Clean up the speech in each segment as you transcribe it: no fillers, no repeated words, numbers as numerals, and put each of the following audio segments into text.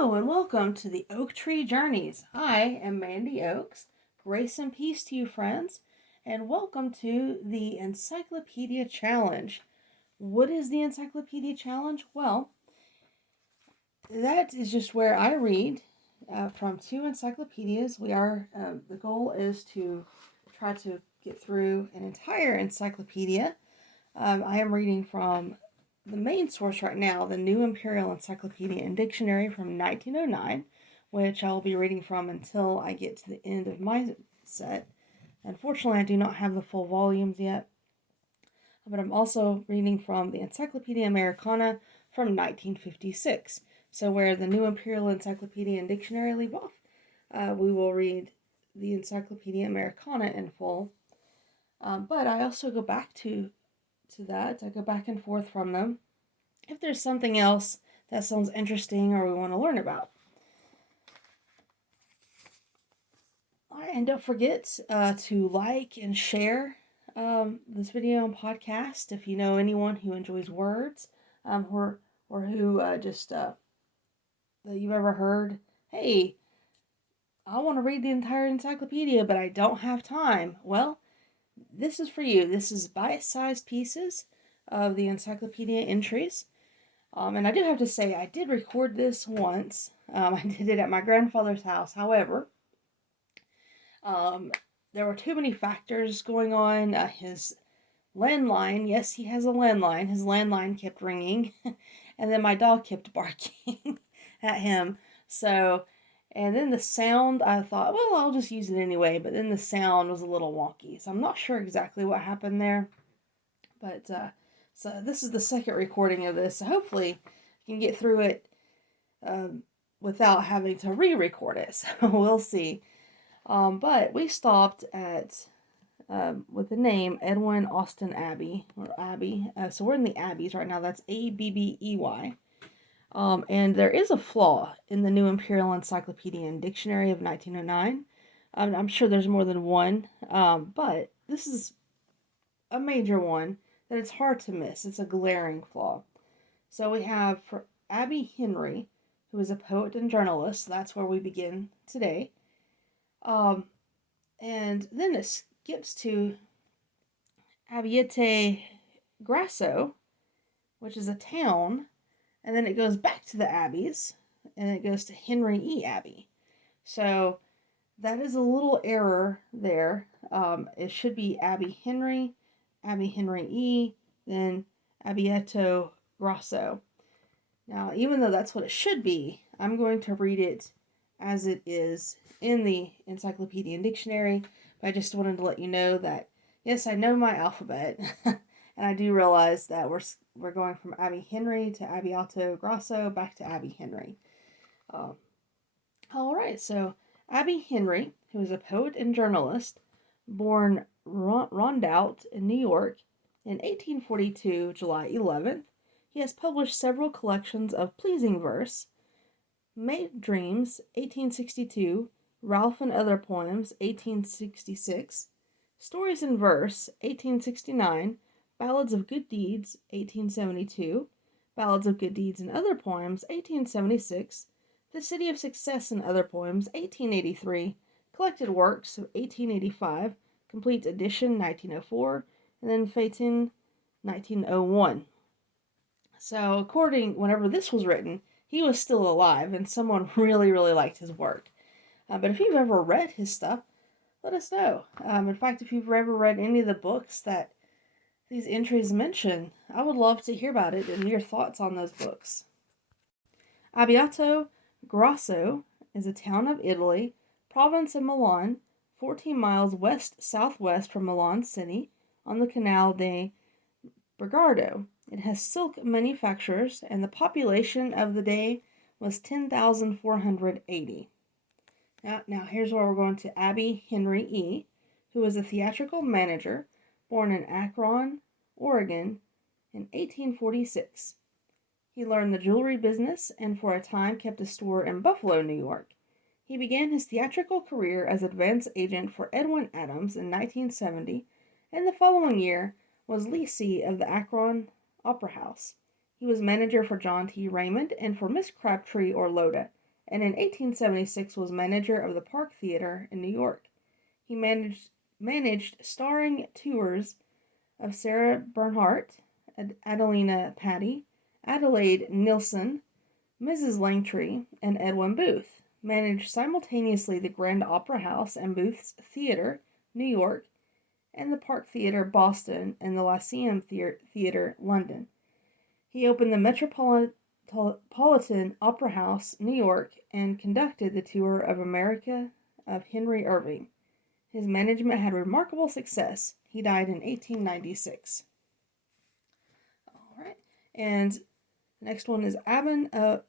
Hello and welcome to the Oak Tree Journeys. I am Mandy Oaks. Grace and peace to you, friends, and welcome to the Encyclopedia Challenge. What is the Encyclopedia Challenge? Well, that is just where I read from two encyclopedias. The goal is to try to get through an entire encyclopedia. I am reading from the main source right now, the New Imperial Encyclopedia and Dictionary from 1909, which I will be reading from until I get to the end of my set. Unfortunately, I do not have the full volumes yet, but I'm also reading from the Encyclopedia Americana from 1956. So where the New Imperial Encyclopedia and Dictionary leave off, we will read the Encyclopedia Americana in full. But I also go back to that. I go back and forth from them if there's something else that sounds interesting or we want to learn about. All right, and don't forget to like and share this video and podcast if you know anyone who enjoys words or who that you've ever heard, hey, I want to read the entire encyclopedia, but I don't have time. Well, this is for you. This is bite-sized pieces of the encyclopedia entries. And I do have to say, I did record this once. I did it at my grandfather's house. However, there were too many factors going on. His landline, yes, he has a landline. His landline kept ringing. And then my dog kept barking at him. And then the sound, I thought, well, I'll just use it anyway. But then the sound was a little wonky. So I'm not sure exactly what happened there. But, so this is the second recording of this. So hopefully I can get through it without having to re-record it. So we'll see. But we stopped at, with the name Edwin Austin Abbey, or Abbey. So we're in the Abbeys right now. That's ABBEY. And there is a flaw in the New Imperial Encyclopedia and Dictionary of 1909. I'm sure there's more than one, but this is a major one that it's hard to miss. It's a glaring flaw. So we have for Abbie Henry, who is a poet and journalist. That's where we begin today. And then it skips to Abbiate Grasso, which is a town, and then it goes back to the Abbeys, and it goes to Henry E. Abbey. So that is a little error there. It should be Abbie Henry E, then Abbiate Grasso. Now, even though that's what it should be, I'm going to read it as it is in the Encyclopedia and Dictionary, but I just wanted to let you know that, yes, I know my alphabet, and I do realize that we're going from Abbie Henry to Abbiate Grasso back to Abbie Henry. All right, so Abbie Henry, who is a poet and journalist, born Rondout in New York in 1842, July 11th. He has published several collections of pleasing verse: May Dreams, 1862, Ralph and Other Poems, 1866, Stories in Verse, 1869, Ballads of Good Deeds, 1872, Ballads of Good Deeds and Other Poems, 1876, The City of Success and Other Poems, 1883, Collected Works of 1885, Complete Edition, 1904, and then Phaeton, 1901. So, whenever this was written, he was still alive, and someone really, really liked his work. But if you've ever read his stuff, let us know. In fact, if you've ever read any of the books that these entries mention, I would love to hear about it and your thoughts on those books. Abbiate Grasso is a town of Italy, province of Milan, 14 miles west-southwest from Milan City, on the Canal de Bergardo. It has silk manufacturers, and the population of the day was 10,480. Now here's where we're going to Abbie Henry E., who was a theatrical manager, born in Akron, Oregon, in 1846. He learned the jewelry business and for a time kept a store in Buffalo, New York. He began his theatrical career as advance agent for Edwin Adams in 1970, and the following year was lessee of the Akron Opera House. He was manager for John T. Raymond and for Miss Crabtree or Loda and in 1876 was manager of the Park Theater in New York. He managed starring tours of Sarah Bernhardt, Adelina Patti, Adelaide Nilsson, Mrs. Langtry, and Edwin Booth. Managed simultaneously the Grand Opera House and Booth's Theater, New York, and the Park Theater, Boston, and the Lyceum Theater, London. He opened the Metropolitan Opera House, New York, and conducted the tour of America of Henry Irving. His management had remarkable success. He died in 1896. All right, and the next one is Abbon of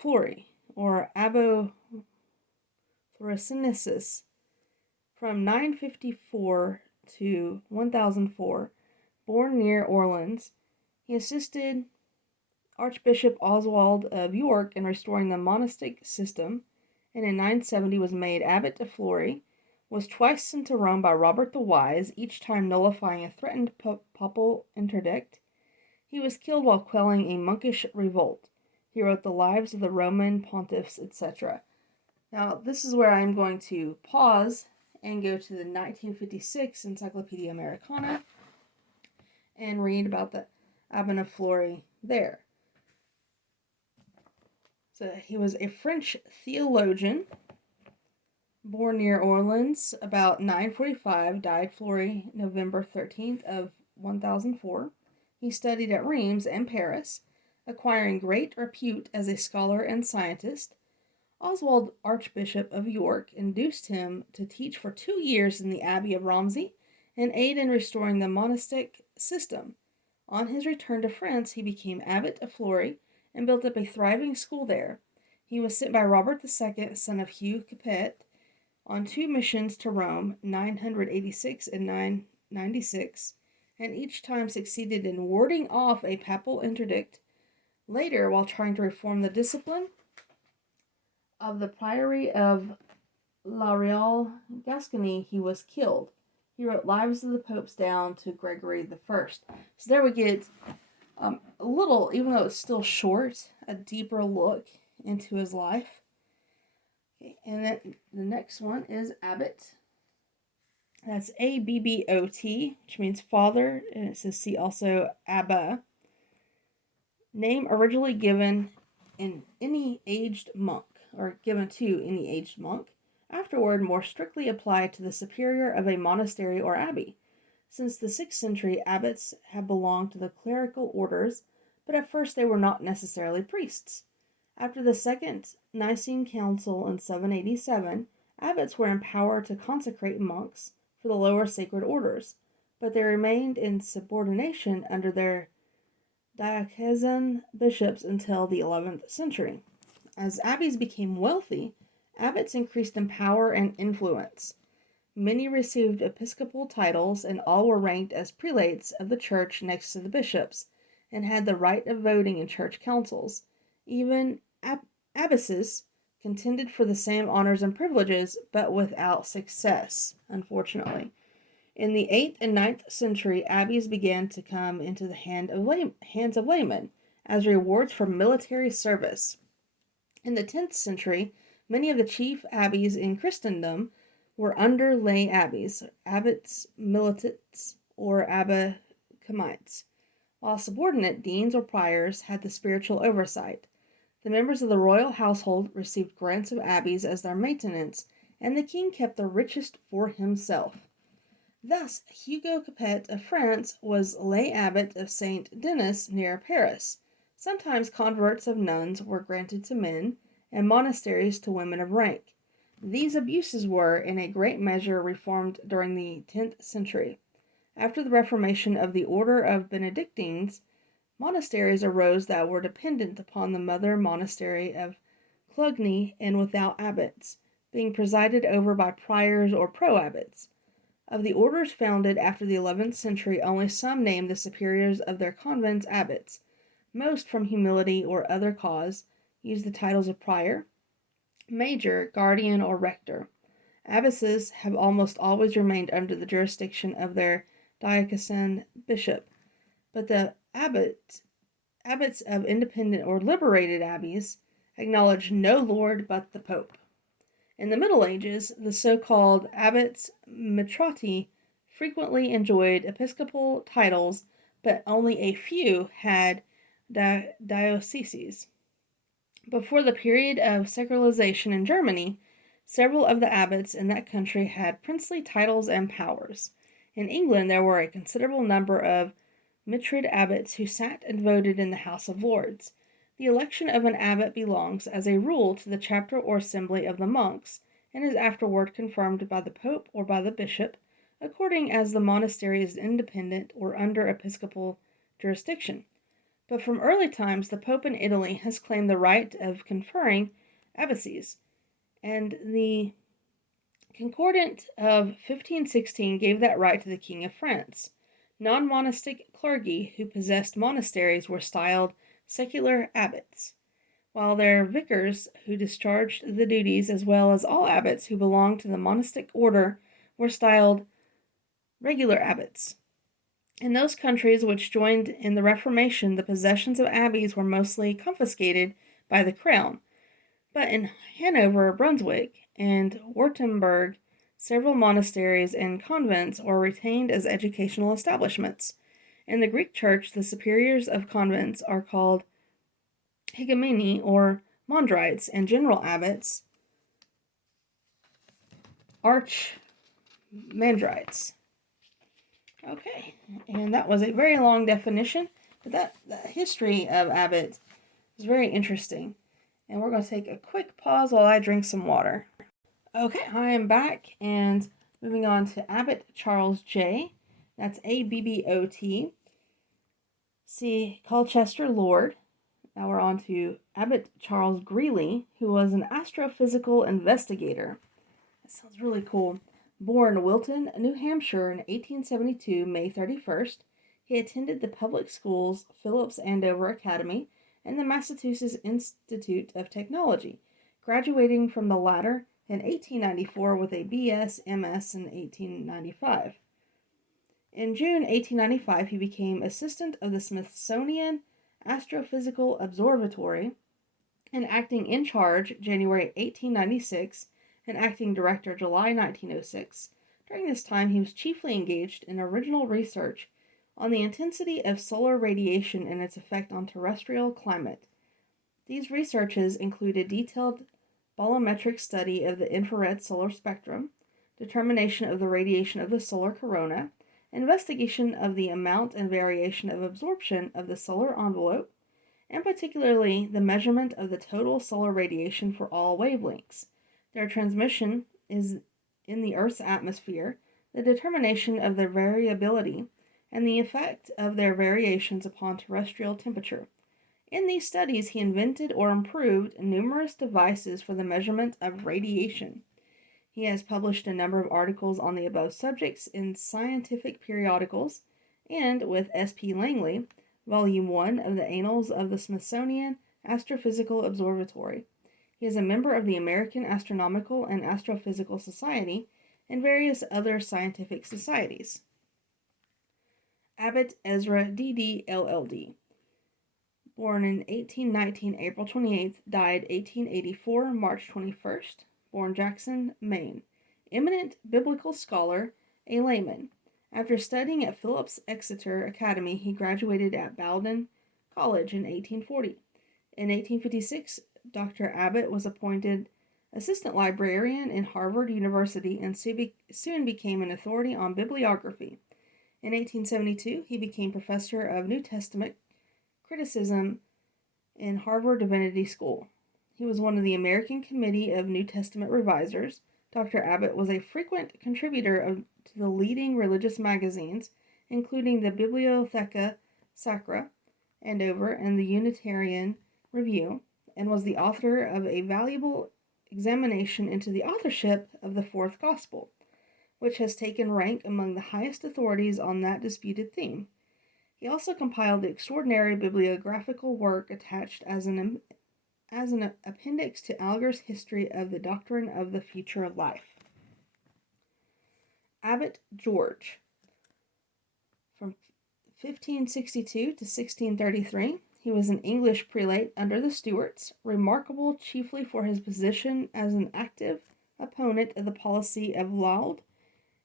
Fleury, or Abbo Floresiensis, from 954 to 1004, born near Orleans. He assisted Archbishop Oswald of York in restoring the monastic system, and in 970 was made Abbot of Fleury, was twice sent to Rome by Robert the Wise, each time nullifying a threatened papal interdict. He was killed while quelling a monkish revolt. He wrote the lives of the Roman pontiffs, etc. Now, this is where I'm going to pause and go to the 1956 Encyclopedia Americana and read about the Abbot of Fleury there. So he was a French theologian, born near Orleans about 945, died Fleury November 13th of 1004. He studied at Reims and Paris, acquiring great repute as a scholar and scientist. Oswald, Archbishop of York, induced him to teach for 2 years in the Abbey of Romsey and aid in restoring the monastic system. On his return to France, he became Abbot of Fleury and built up a thriving school there. He was sent by Robert II, son of Hugh Capet, on 2 missions to Rome, 986 and 996, and each time succeeded in warding off a papal interdict. Later, while trying to reform the discipline of the priory of La Real, Gascony, he was killed. He wrote Lives of the Popes down to Gregory I. So there we get a little, even though it's still short, a deeper look into his life. Okay, and then the next one is Abbott. That's Abbot, which means father, and it says see also Abba. Name originally given in any aged monk, or given to any aged monk, afterward more strictly applied to the superior of a monastery or abbey. Since the 6th century, abbots have belonged to the clerical orders, but at first they were not necessarily priests. After the Second Nicene Council in 787, abbots were empowered to consecrate monks for the lower sacred orders, but they remained in subordination under their diocesan bishops until the 11th century. As abbeys became wealthy, abbots increased in power and influence. Many received episcopal titles, and all were ranked as prelates of the church next to the bishops, and had the right of voting in church councils. Even abbesses contended for the same honors and privileges, but without success, unfortunately. In the 8th and 9th century, abbeys began to come into the hands of laymen as rewards for military service. In the 10th century, many of the chief abbeys in Christendom were under lay abbeys, abbots militates, or abbacamites, while subordinate deans or priors had the spiritual oversight. The members of the royal household received grants of abbeys as their maintenance, and the king kept the richest for himself. Thus, Hugo Capet of France was lay abbot of Saint Denis near Paris. Sometimes converts of nuns were granted to men, and monasteries to women of rank. These abuses were, in a great measure, reformed during the 10th century. After the Reformation of the Order of Benedictines, monasteries arose that were dependent upon the mother monastery of Clugny and without abbots, being presided over by priors or pro-abbots. Of the orders founded after the 11th century, only some named the superiors of their convents abbots. Most, from humility or other cause, used the titles of prior, major, guardian, or rector. Abbesses have almost always remained under the jurisdiction of their diocesan bishop, but the Abbots of independent or liberated abbeys acknowledged no lord but the Pope. In the Middle Ages, the so-called abbots matroti frequently enjoyed episcopal titles, but only a few had dioceses. Before the period of secularization in Germany, several of the abbots in that country had princely titles and powers. In England, there were a considerable number of mitred abbots who sat and voted in the House of Lords. The election of an abbot belongs, as a rule, to the chapter or assembly of the monks, and is afterward confirmed by the Pope or by the bishop, according as the monastery is independent or under episcopal jurisdiction. But from early times, the Pope in Italy has claimed the right of conferring abbacies, and the Concordat of 1516 gave that right to the King of France. Non-monastic clergy who possessed monasteries were styled secular abbots, while their vicars, who discharged the duties, as well as all abbots who belonged to the monastic order, were styled regular abbots. In those countries which joined in the Reformation, the possessions of abbeys were mostly confiscated by the crown. But in Hanover, Brunswick, and Württemberg, several monasteries and convents were retained as educational establishments. In the Greek Church, the superiors of convents are called hegemoni or mondrites, and general abbots archimandrites. Okay, and that was a very long definition, but the history of Abbott is very interesting. And we're going to take a quick pause while I drink some water. Okay, I am back, and moving on to Abbott Charles J. That's Abbott. C. Colchester Lord. Now we're on to Abbott Charles Greeley, who was an astrophysical investigator. That sounds really cool. Born Wilton, New Hampshire in 1872, May 31st, he attended the public schools Phillips Andover Academy and the Massachusetts Institute of Technology, graduating from the latter in 1894 with a B.S. M.S. in 1895. In June 1895, he became assistant of the Smithsonian Astrophysical Observatory and acting in charge January 1896 and acting director July 1906. During this time, he was chiefly engaged in original research on the intensity of solar radiation and its effect on terrestrial climate. These researches included detailed bolometric study of the infrared solar spectrum, determination of the radiation of the solar corona, investigation of the amount and variation of absorption of the solar envelope, and particularly the measurement of the total solar radiation for all wavelengths. Their transmission is in the Earth's atmosphere, the determination of their variability, and the effect of their variations upon terrestrial temperature. In these studies, he invented or improved numerous devices for the measurement of radiation. He has published a number of articles on the above subjects in scientific periodicals, and with S.P. Langley, Volume 1 of the Annals of the Smithsonian Astrophysical Observatory. He is a member of the American Astronomical and Astrophysical Society and various other scientific societies. Abbott Ezra D.D. LLD. Born in 1819, April 28th, died 1884, March 21st. Born Jackson, Maine. Eminent biblical scholar, a layman. After studying at Phillips Exeter Academy, he graduated at Bowdoin College in 1840. In 1856, Dr. Abbott was appointed assistant librarian in Harvard University and soon became an authority on bibliography. In 1872, he became professor of New Testament criticism in Harvard Divinity School. He was one of the American Committee of New Testament Revisers. Dr. Abbott was a frequent contributor to the leading religious magazines, including the Bibliotheca Sacra, Andover, and the Unitarian Review, and was the author of a valuable examination into the authorship of the Fourth Gospel, which has taken rank among the highest authorities on that disputed theme. He also compiled the extraordinary bibliographical work attached as an appendix to Alger's History of the Doctrine of the Future Life. Abbott George. From 1562 to 1633, he He was an English prelate under the Stuarts, remarkable chiefly for his position as an active opponent of the policy of Laud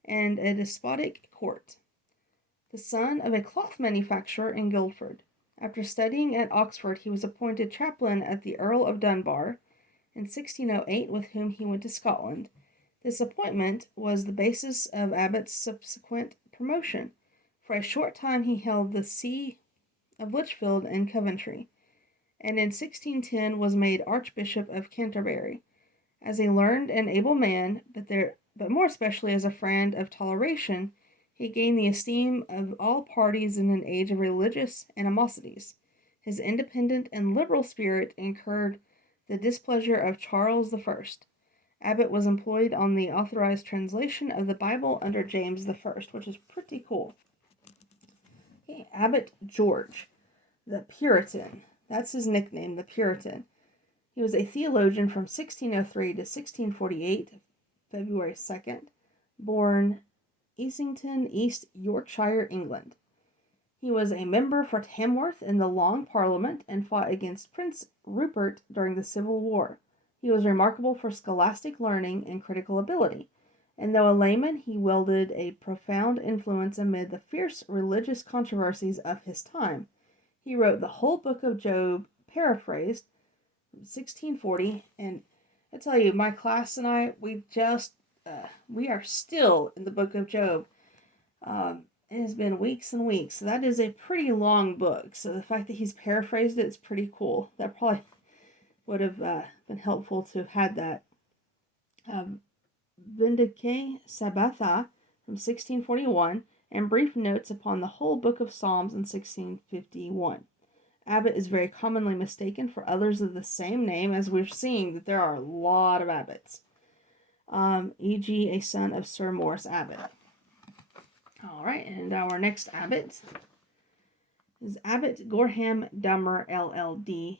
and a despotic court. The son of a cloth manufacturer in Guildford. After studying at Oxford, he was appointed chaplain at the Earl of Dunbar in 1608, with whom he went to Scotland. This appointment was the basis of Abbott's subsequent promotion. For a short time he held the see of Lichfield and Coventry, and in 1610 was made Archbishop of Canterbury. As a learned and able man, but more especially as a friend of toleration, he gained the esteem of all parties in an age of religious animosities. His independent and liberal spirit incurred the displeasure of Charles I. Abbott was employed on the authorized translation of the Bible under James I, which is pretty cool. Okay, Abbott George, the Puritan. That's his nickname, the Puritan. He was a theologian from 1603 to 1648, February 2nd, born Easington, East Yorkshire, England. He was a member for Tamworth in the Long Parliament and fought against Prince Rupert during the Civil War. He was remarkable for scholastic learning and critical ability, and though a layman, he wielded a profound influence amid the fierce religious controversies of his time. He wrote the whole book of Job, paraphrased, 1640, and I tell you, my class and I, we are still in the book of Job. It has been weeks and weeks. So that is a pretty long book. So the fact that he's paraphrased it is pretty cool. That probably would have been helpful to have had that. Vindicate Sabbatha from 1641, and brief notes upon the whole book of Psalms in 1651. Abbott is very commonly mistaken for others of the same name, as we're seeing that there are a lot of Abbotts, e.g. a son of Sir Maurice Abbott. All right, and our next Abbott is Abbott Gorham Dummer, LLD,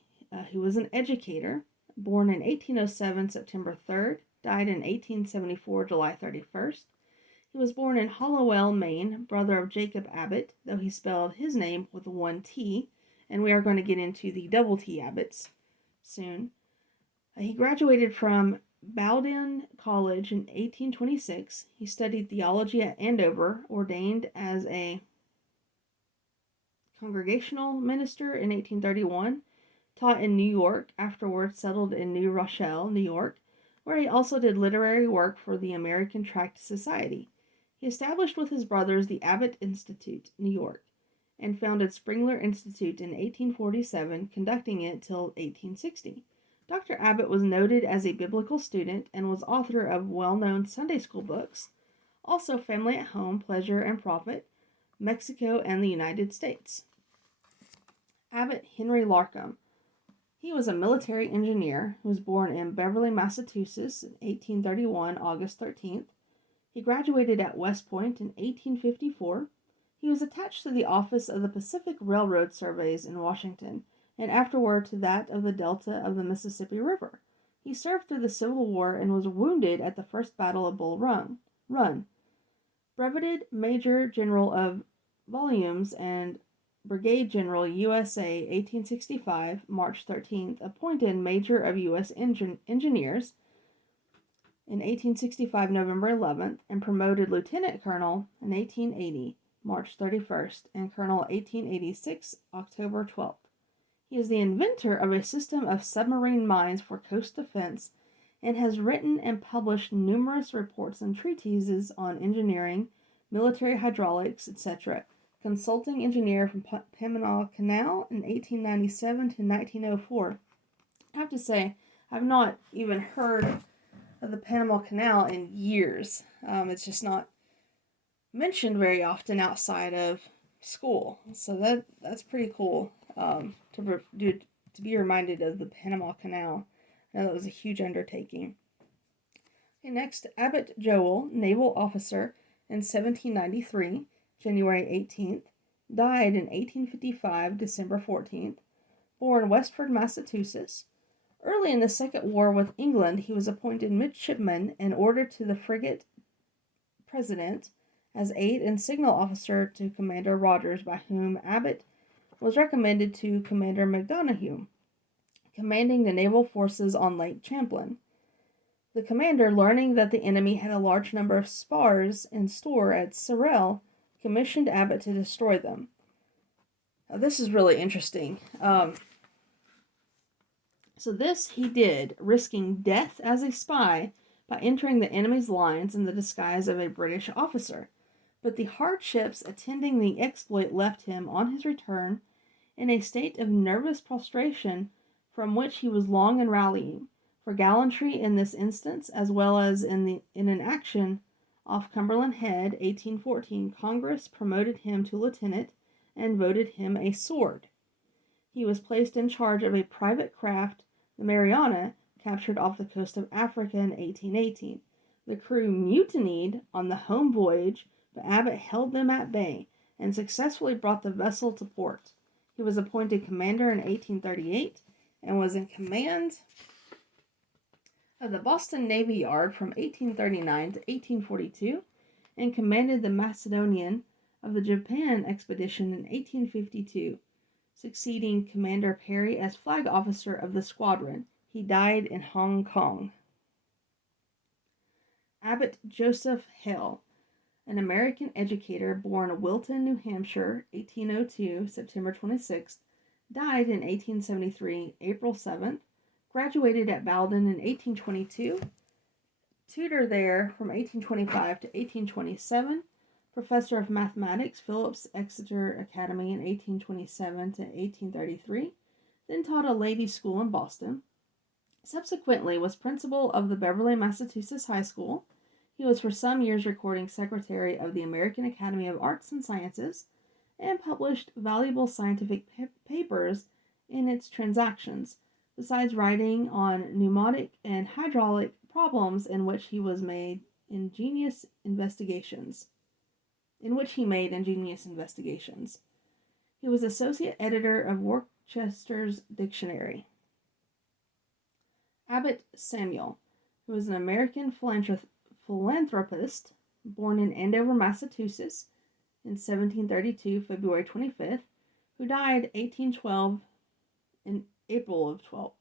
who was an educator, born in 1807, September 3rd, died in 1874, July 31st. He was born in Hollowell, Maine, brother of Jacob Abbott, though he spelled his name with one T, and we are going to get into the double T Abbotts soon. He graduated from Bowdoin College in 1826. He studied theology at Andover, ordained as a congregational minister in 1831, taught in New York, afterwards settled in New Rochelle, New York, where he also did literary work for the American Tract Society. He established with his brothers the Abbott Institute, New York, and founded Springler Institute in 1847, conducting it till 1860. Dr. Abbott was noted as a biblical student and was author of well-known Sunday school books, also Family at Home, Pleasure and Profit, Mexico and the United States. Abbott Henry Larcom. He was a military engineer who was born in Beverly, Massachusetts in 1831, August 13th. He graduated at West Point in 1854. He was attached to the office of the Pacific Railroad Surveys in Washington, and afterward to that of the Delta of the Mississippi River. He served through the Civil War and was wounded at the First Battle of Bull Run. Breveted Major General of Volumes and Brigade General USA 1865, March 13th, appointed Major of U.S. Engineers in 1865, November 11th, and promoted Lieutenant Colonel in 1880, March 31st, and Colonel 1886, October 12th. He is the inventor of a system of submarine mines for coast defense and has written and published numerous reports and treatises on engineering, military hydraulics, etc., consulting engineer from Panama Canal in 1897 to 1904. I have to say, I've not even heard of the Panama Canal in years. It's just not mentioned very often outside of school. So that's pretty cool to be reminded of the Panama Canal. I know that was a huge undertaking. Okay, next, Abbott Joel, naval officer in 1793, January 18th, died in 1855, December 14th, born Westford, Massachusetts. Early in the Second War with England, he was appointed midshipman and ordered to the frigate President as aide and signal officer to Commander Rogers, by whom Abbott was recommended to Commander McDonough, commanding the naval forces on Lake Champlain. The commander, learning that the enemy had a large number of spars in store at Sorel, commissioned Abbott to destroy them. Now, this is really interesting. So this he did, risking death as a spy by entering the enemy's lines in the disguise of a British officer. But the hardships attending the exploit left him on his return in a state of nervous prostration from which he was long in rallying. For gallantry in this instance, as well as in an action off Cumberland Head, 1814, Congress promoted him to lieutenant and voted him a sword. He was placed in charge of a private craft, the Mariana, captured off the coast of Africa in 1818. The crew mutinied on the home voyage, but Abbott held them at bay and successfully brought the vessel to port. He was appointed commander in 1838 and was in command of the Boston Navy Yard from 1839 to 1842 and commanded the Macedonian of the Japan expedition in 1852, succeeding Commander Perry as flag officer of the squadron. He died in Hong Kong. Abbott Joseph Hale, an American educator born in Wilton, New Hampshire, 1802, September 26th, died in 1873, April 7th, graduated at Bowdoin in 1822, tutor there from 1825 to 1827, professor of mathematics, Phillips Exeter Academy in 1827 to 1833, then taught a ladies' school in Boston. Subsequently was principal of the Beverly, Massachusetts High School. He was for some years recording secretary of the American Academy of Arts and Sciences and published valuable scientific papers in its transactions, besides writing on pneumatic and hydraulic problems in which he made ingenious investigations. He was associate editor of Worcester's Dictionary. Abbott Samuel, who was an American philanthropist born in Andover, Massachusetts in 1732, February 25th, who died 1812 in April of 12.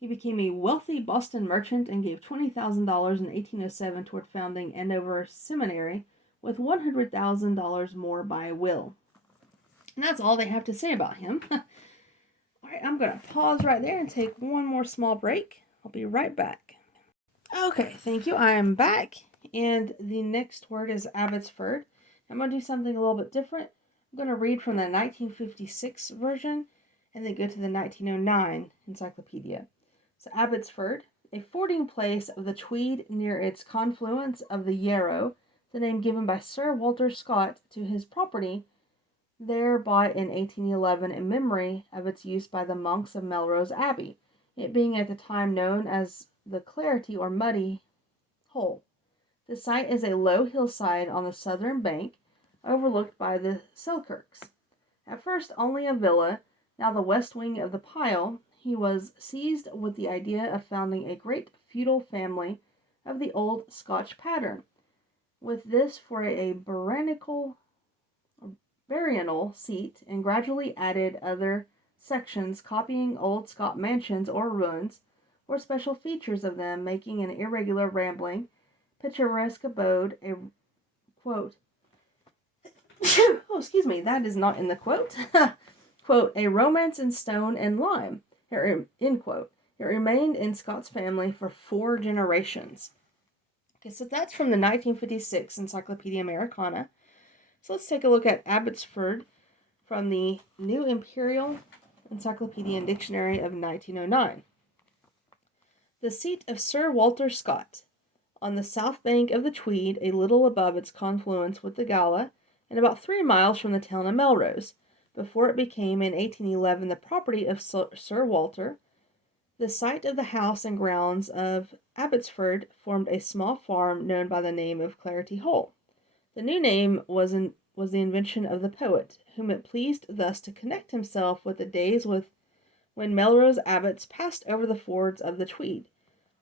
He became a wealthy Boston merchant and gave $20,000 in 1807 toward founding Andover Seminary, with $100,000 more by will. And that's all they have to say about him. Alright, I'm going to pause right there and take one more small break. I'll be right back. Okay, thank you. I am back, and the next word is Abbotsford. I'm going to do something a little bit different. I'm going to read from the 1956 version and then go to the 1909 Encyclopedia. So Abbotsford, a fording place of the Tweed near its confluence of the Yarrow, the name given by Sir Walter Scott to his property there bought in 1811 in memory of its use by the monks of Melrose Abbey, it being at the time known as the Clarity or Muddy Hole. The site is a low hillside on the southern bank, overlooked by the Selkirks. At first only a villa, now the west wing of the pile, he was seized with the idea of founding a great feudal family of the old Scotch pattern, with this for a baronial seat, and gradually added other sections copying old Scott mansions or ruins, or special features of them, making an irregular, rambling, picturesque abode a quote. Oh, excuse me, that is not in the quote. Quote, a romance in stone and lime. End quote. It remained in Scott's family for 4 generations. Okay, so that's from the 1956 Encyclopedia Americana. So let's take a look at Abbotsford from the New Imperial Encyclopedia and Dictionary of 1909. The seat of Sir Walter Scott, on the south bank of the Tweed, a little above its confluence with the Gala, and about 3 miles from the town of Melrose, before it became in 1811 the property of Sir Walter. The site of the house and grounds of Abbotsford formed a small farm known by the name of Clarity Hole. The new name was the invention of the poet, whom it pleased thus to connect himself with the days when Melrose abbots passed over the fords of the Tweed.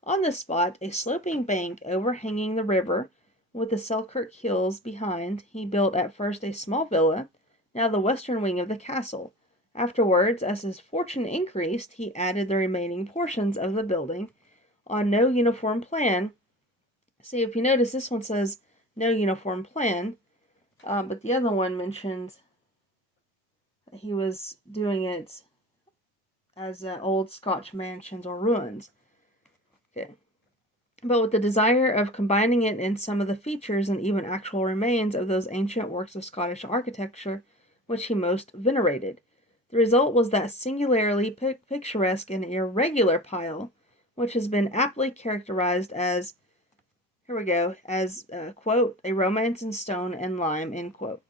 On this spot, a sloping bank overhanging the river, with the Selkirk hills behind, he built at first a small villa, now the western wing of the castle, Afterwards, as his fortune increased, he added the remaining portions of the building on no uniform plan. See, if you notice, this one says no uniform plan, but the other one mentioned that he was doing it as old Scotch mansions or ruins. Okay. But with the desire of combining it in some of the features and even actual remains of those ancient works of Scottish architecture which he most venerated. The result was that singularly picturesque and irregular pile, which has been aptly characterized as, quote, a romance in stone and lime, end quote.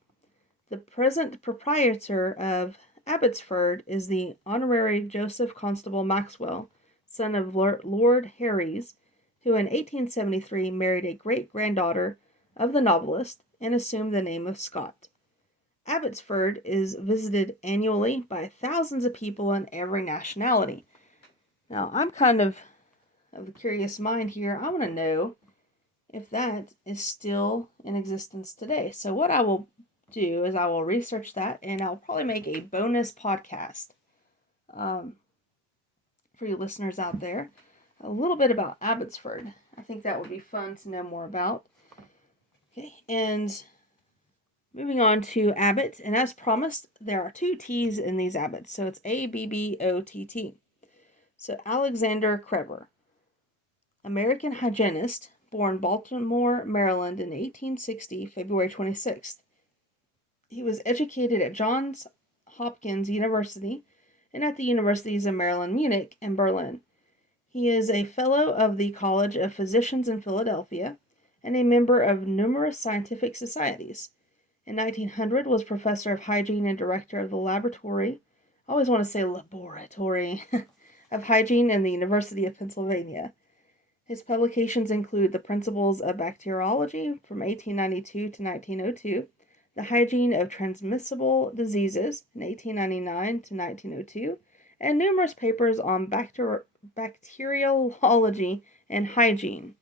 The present proprietor of Abbotsford is the Honorary Joseph Constable Maxwell, son of Lord Herries, who in 1873 married a great-granddaughter of the novelist and assumed the name of Scott. Abbotsford is visited annually by thousands of people in every nationality. Now, I'm kind of the curious mind here. I want to know if that is still in existence today. So what I will do is I will research that, and I'll probably make a bonus podcast for you listeners out there. A little bit about Abbotsford. I think that would be fun to know more about. Okay, and moving on to Abbott, and as promised, there are 2 T's in these Abbotts, so it's Abbott. So Alexander Kreber, American hygienist, born Baltimore, Maryland in 1860, February 26th. He was educated at Johns Hopkins University and at the Universities of Maryland, Munich, and Berlin. He is a fellow of the College of Physicians in Philadelphia and a member of numerous scientific societies. In 1900 was professor of hygiene and director of the laboratory, I always want to say laboratory, of hygiene in the University of Pennsylvania. His publications include The Principles of Bacteriology from 1892 to 1902, The Hygiene of Transmissible Diseases in 1899 to 1902, and numerous papers on bacteriology and hygiene.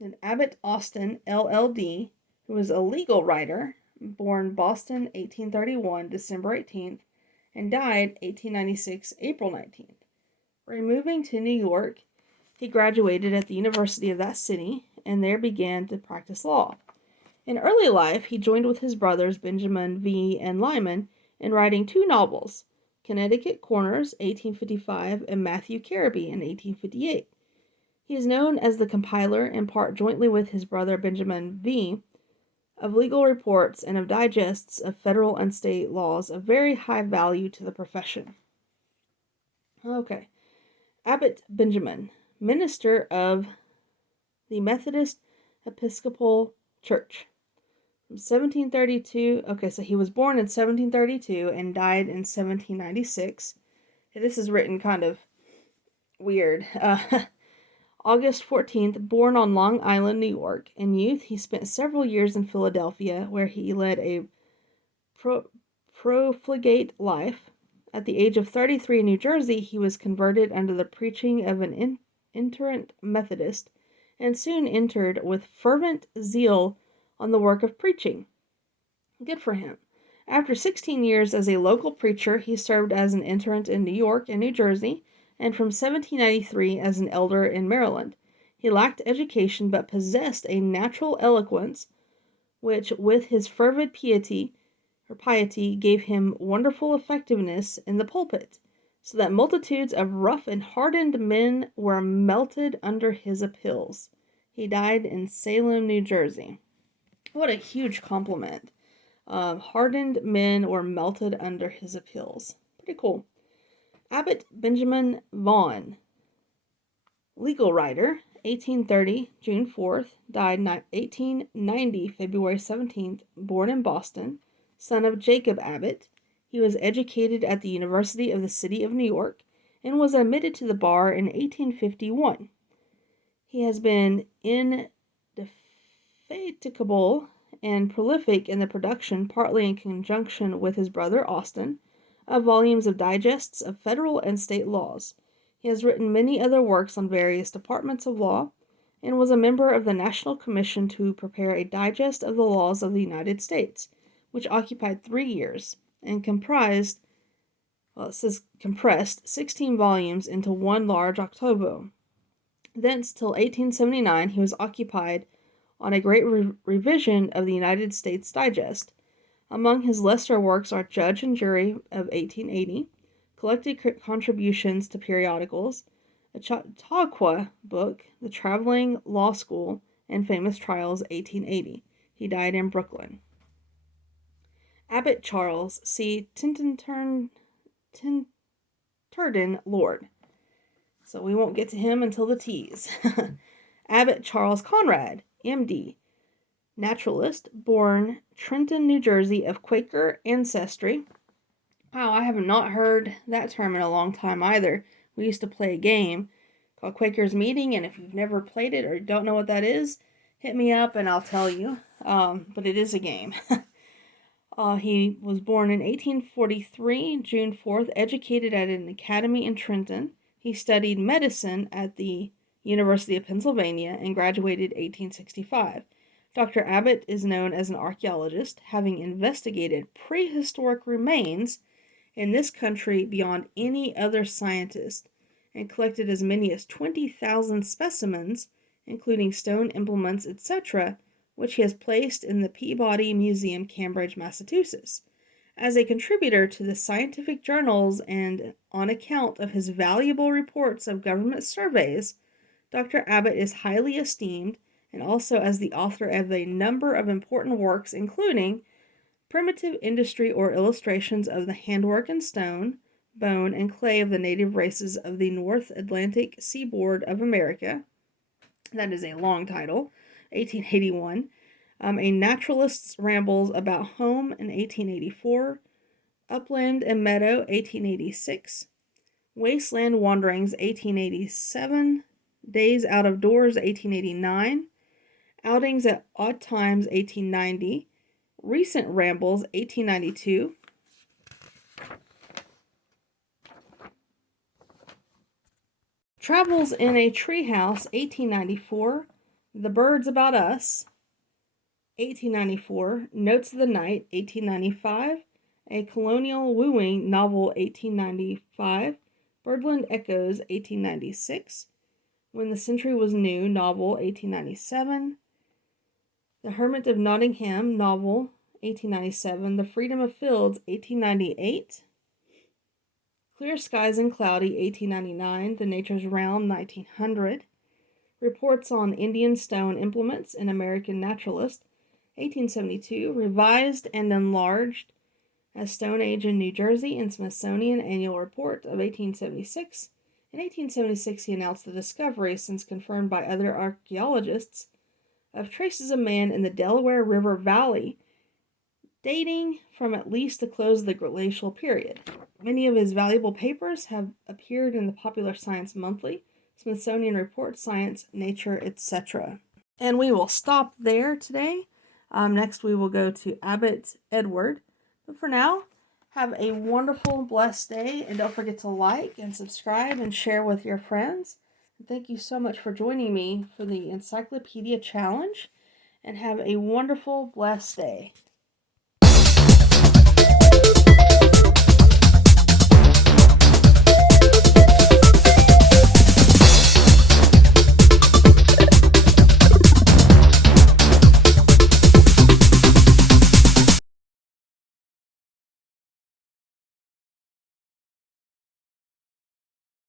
Then Abbott Austin, LLD, who was a legal writer, born Boston 1831, December 18th, and died 1896, April 19th. Removing to New York, he graduated at the University of that city and there began to practice law. In early life, he joined with his brothers Benjamin V. and Lyman in writing 2 novels, Connecticut Corners, 1855, and Matthew Carabby in 1858. He is known as the compiler, in part jointly with his brother Benjamin V., of legal reports and of digests of federal and state laws of very high value to the profession. Okay. Abbott Benjamin, minister of the Methodist Episcopal Church. From 1732, so he was born in 1732 and died in 1796. This is written kind of weird. August 14th, born on Long Island, New York. In youth, he spent several years in Philadelphia, where he led a profligate life. At the age of 33 in New Jersey, he was converted under the preaching of an itinerant Methodist, and soon entered with fervent zeal on the work of preaching. Good for him. After 16 years as a local preacher, he served as an itinerant in New York and New Jersey, and from 1793 as an elder in Maryland. He lacked education, but possessed a natural eloquence, which, with his fervid piety, gave him wonderful effectiveness in the pulpit, so that multitudes of rough and hardened men were melted under his appeals. He died in Salem, New Jersey. What a huge compliment. Hardened men were melted under his appeals. Pretty cool. Abbott Benjamin Vaughan, legal writer, 1830, June 4th, died 1890, February 17th, born in Boston, son of Jacob Abbott. He was educated at the University of the City of New York and was admitted to the bar in 1851. He has been indefatigable and prolific in the production, partly in conjunction with his brother Austin, of volumes of digests of federal and state laws. He has written many other works on various departments of law, and was a member of the National Commission to prepare a digest of the laws of the United States, which occupied 3 years. and compressed 16 volumes into one large octavo. Thence till 1879 he was occupied on a great revision of the United States Digest. Among his lesser works are Judge and Jury of 1880, collected contributions to periodicals, a Chautauqua book, The Traveling Law School, and Famous Trials 1880. He died in Brooklyn. Abbott Charles C. Tinturden Lord. So we won't get to him until the T's. Abbott Charles CONRAD, M.D., naturalist, born Trenton, New Jersey, of Quaker ancestry. Wow, I have not heard that term in a long time either. We used to play a game called Quaker's Meeting, and if you've never played it or don't know what that is, hit me up and I'll tell you. But it is a game. He was born in 1843, June 4th, educated at an academy in Trenton. He studied medicine at the University of Pennsylvania and graduated 1865. Dr. Abbott is known as an archaeologist, having investigated prehistoric remains in this country beyond any other scientist, and collected as many as 20,000 specimens, including stone implements, etc., which he has placed in the Peabody Museum, Cambridge, Massachusetts. As a contributor to the scientific journals and on account of his valuable reports of government surveys, Dr. Abbott is highly esteemed, and also as the author of a number of important works, including Primitive Industry or Illustrations of the Handwork in Stone, Bone, and Clay of the Native Races of the North Atlantic Seaboard of America. That is a long title, 1881. A Naturalist's Rambles About Home in 1884, Upland and Meadow, 1886, Wasteland Wanderings, 1887, Days Out of Doors, 1889, Outings at Odd Times, 1890, Recent Rambles, 1892, Travels in a Treehouse, 1894, The Birds About Us, 1894, Notes of the Night, 1895, A Colonial Wooing Novel, 1895, Birdland Echoes, 1896, When the Century Was New novel, 1897, The Hermit of Nottingham novel, 1897, The Freedom of Fields, 1898, Clear Skies and Cloudy, 1899, The Nature's Realm, 1900, Reports on Indian Stone Implements in American Naturalist, 1872, revised and enlarged as Stone Age in New Jersey in Smithsonian Annual Report of 1876. In 1876, he announced the discovery, since confirmed by other archaeologists, of traces of man in the Delaware River Valley, dating from at least the close of the glacial period. Many of his valuable papers have appeared in the Popular Science Monthly, Smithsonian Report, Science, Nature, etc. And we will stop there today. Next, we will go to Abbott Edward. But for now, have a wonderful, blessed day, and don't forget to like and subscribe and share with your friends. And thank you so much for joining me for the Encyclopedia Challenge, and have a wonderful, blessed day.